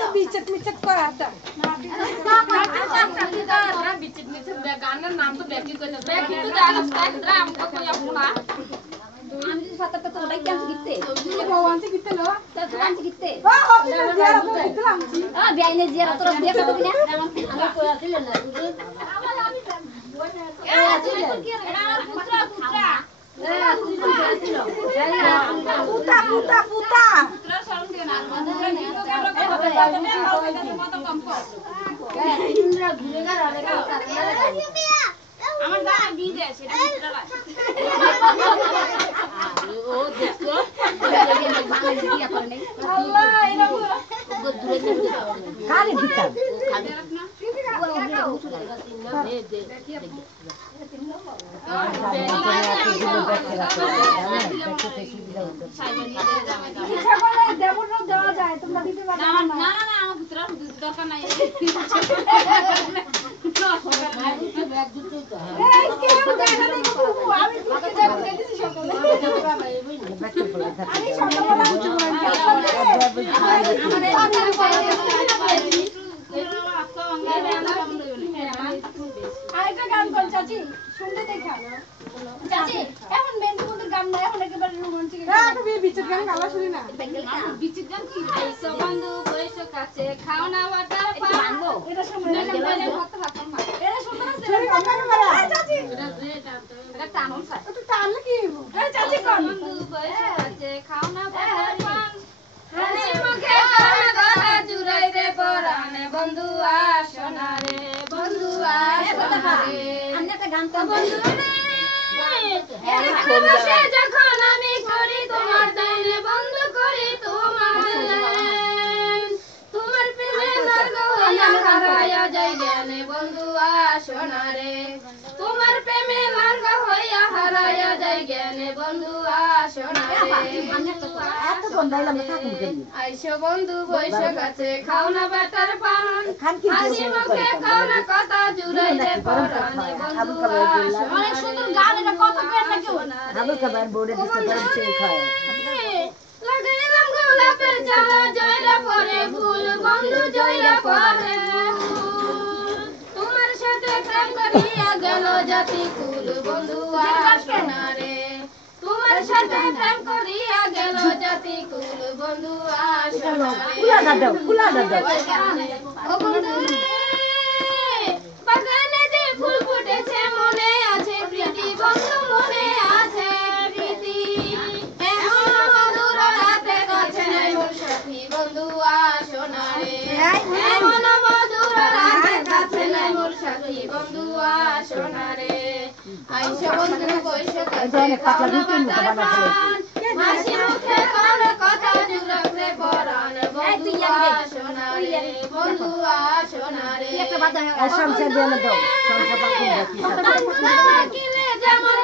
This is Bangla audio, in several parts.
তো বিচেট মিচেট করা আছে বিচিত মিচিত গানের নাম তো ব্যাকি কইতে ব্যাকি তো জানো স্টাইল রাম তো কইয়া পুনা আমি যদি সাতটা তো ওটাই কেন গিতে ভগবান से कितने लो তো কান গিতে জিয়ারা তো দিলাম জি বিয়াইনে জিয়ারা তোরা বিয়া করবি না আমি কই আছিল না পুতা পুতা পুতা আমার দাদা দি দে সেটা ও দেখো আল্লাহ এরা খালি দিতাম দেওয়া যায় তোমরা দিতে পারো না না না আমার পুত্র দরকার নাই আরেকটা গান কর চাচি শুনতে দেখা চাচি এখন মেন্টুদের গান না এখন একেবারে রোমান্টিক হ্যাঁ তুমি বিচিত গান গালা শুনি না বিচিত গান কি আইসো বন্ধু বয়স কাছে খাও না ওয়াটার পান এটা শুনতে এটা শুনতে না সেটা গান করে চাচি এটা টানুন স্যার একটু টানলে কি এই চাচি কোন বন্ধু বয়স কাছে খাও না ওয়াটার পান হাসি মুখে কানা কথা জুড়াই রে পরানে বন্ধু আসনা রে বন্ধু আসনা রে আমি একটা গান তো বন্ধু রে এখানে বসে যখন আমি করি তোমার দাইন বন্ধ করি তোমার দাইন তোমার প্রেমে নরক হইয়া হারায়া যাই জ্ঞানে বন্ধু আসনা রে তোমার প্রেমে নরক হইয়া হারায়া যাই জ্ঞানে বন্ধু আসনা রে এত গন্ডাইলাম থাকুন কেন আইসো বন্ধু বৈশ কাছে খাও না বাটার পান হাসি মুখে খাও না কথা জুড়াই রে পরানে বন্ধু আসনা অনেক সুন্দর গান এটা কত করে নাকি আবু কবার বোর্ডে দিতে পারছে খায় লাগাইলাম গোলাপের চারা জয়রা পরে ফুল বন্ধু জয়রা পরে তোমার সাথে প্রেম করিয়া গেল জাতি কুল বন্ধু আসনা রে তোমার সাথে প্রেম করিয়া গেল জাতি কুল বন্ধু আসনা রে কুলা দাও ও বন্ধু রে বাগানে যে ফুল ফুটেছে মনে আছে প্রীতি বন্ধু মনে আছে প্রীতি এমন মধুর রাতে কাছে নাই মোর সাথী বন্ধু আসনা রে এমন মধুর রাতে কাছে নাই মোর সাথী বন্ধু আসনা রে আইসো বন্ধু বৈশ কাছে খাও না বাটার পান হাসি মুখে কান কথা জুড়াক রে পরান বন্ধু আসনা রে বন্ধু আসনা রে সংসার দিয়ে দাও সংসার কিলে যেমন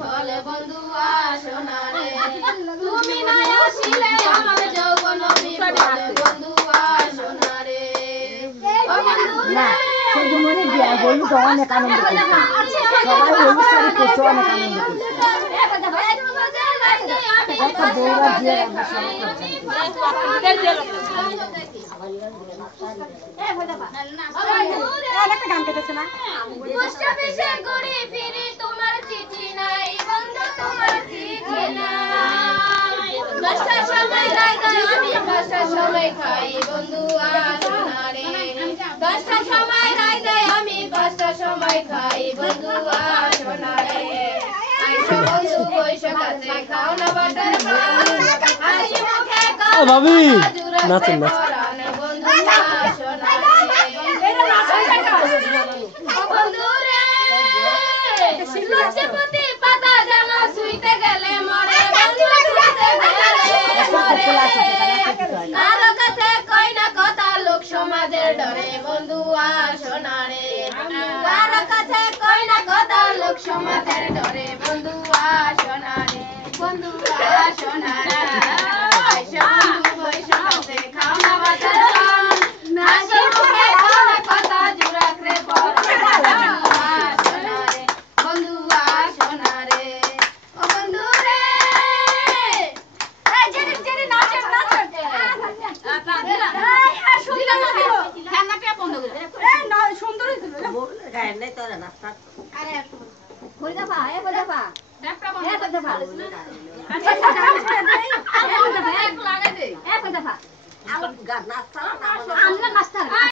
ফলে বন্ধু আসনা রে তুমি না আসিলে আমার যৌবন বিফলে বন্ধু আসনা রে ও বন্ধু না সেই মনে দিয়া বলি তো অনেক আনন্দ করছে সবাই বলি সারি করছে অনেক আনন্দ করছে একটা বউরা দিয়ে আমরা সব একটা গান কেটেছে না পোস্ট অফিসে ঘুরে ফিরে তোমার চিঠি নাই বন্ধু তোমার চিঠি নাই 10টার সময় রাইতে আমি 5টার সময় খাই বন্ধু আসনা রে 10টার সময় রাইতে আমি 5টার সময় খাই বন্ধু আসনা রে আইসো বন্ধু বৈশ কাছে খাও না বাটার পান হাসি মুখে কাও ভাবি নাচেন নাচেন বন্ধু আসনা বন্ধু রে লক্ষ্মীপতি পাতা জানো শুইতে গেলে মরে বন্ধু শুইতে গেলে মরে কারো কাছে কই না কথা লোক সমাজের ডরে বন্ধু আসনা রে কারো কাছে কই না কথা লোক সমাজের ডরে বন্ধু আসনা রে বন্ধু আসনা রে আইসো বন্ধু বৈশ কাছে খাও না বাটার পান হাসি মুখে খাও না কথা জুড়াক রে পরান বন্ধু আসনা রে বন্ধু আসনা গায়ে নেই তোরা নাস্তা আরে কই দফা এ কই দফা ট্যাপটা বন্ধ এ কই দফা লাগাই দে এ কই দফা নাস্তা আমরা নাস্তা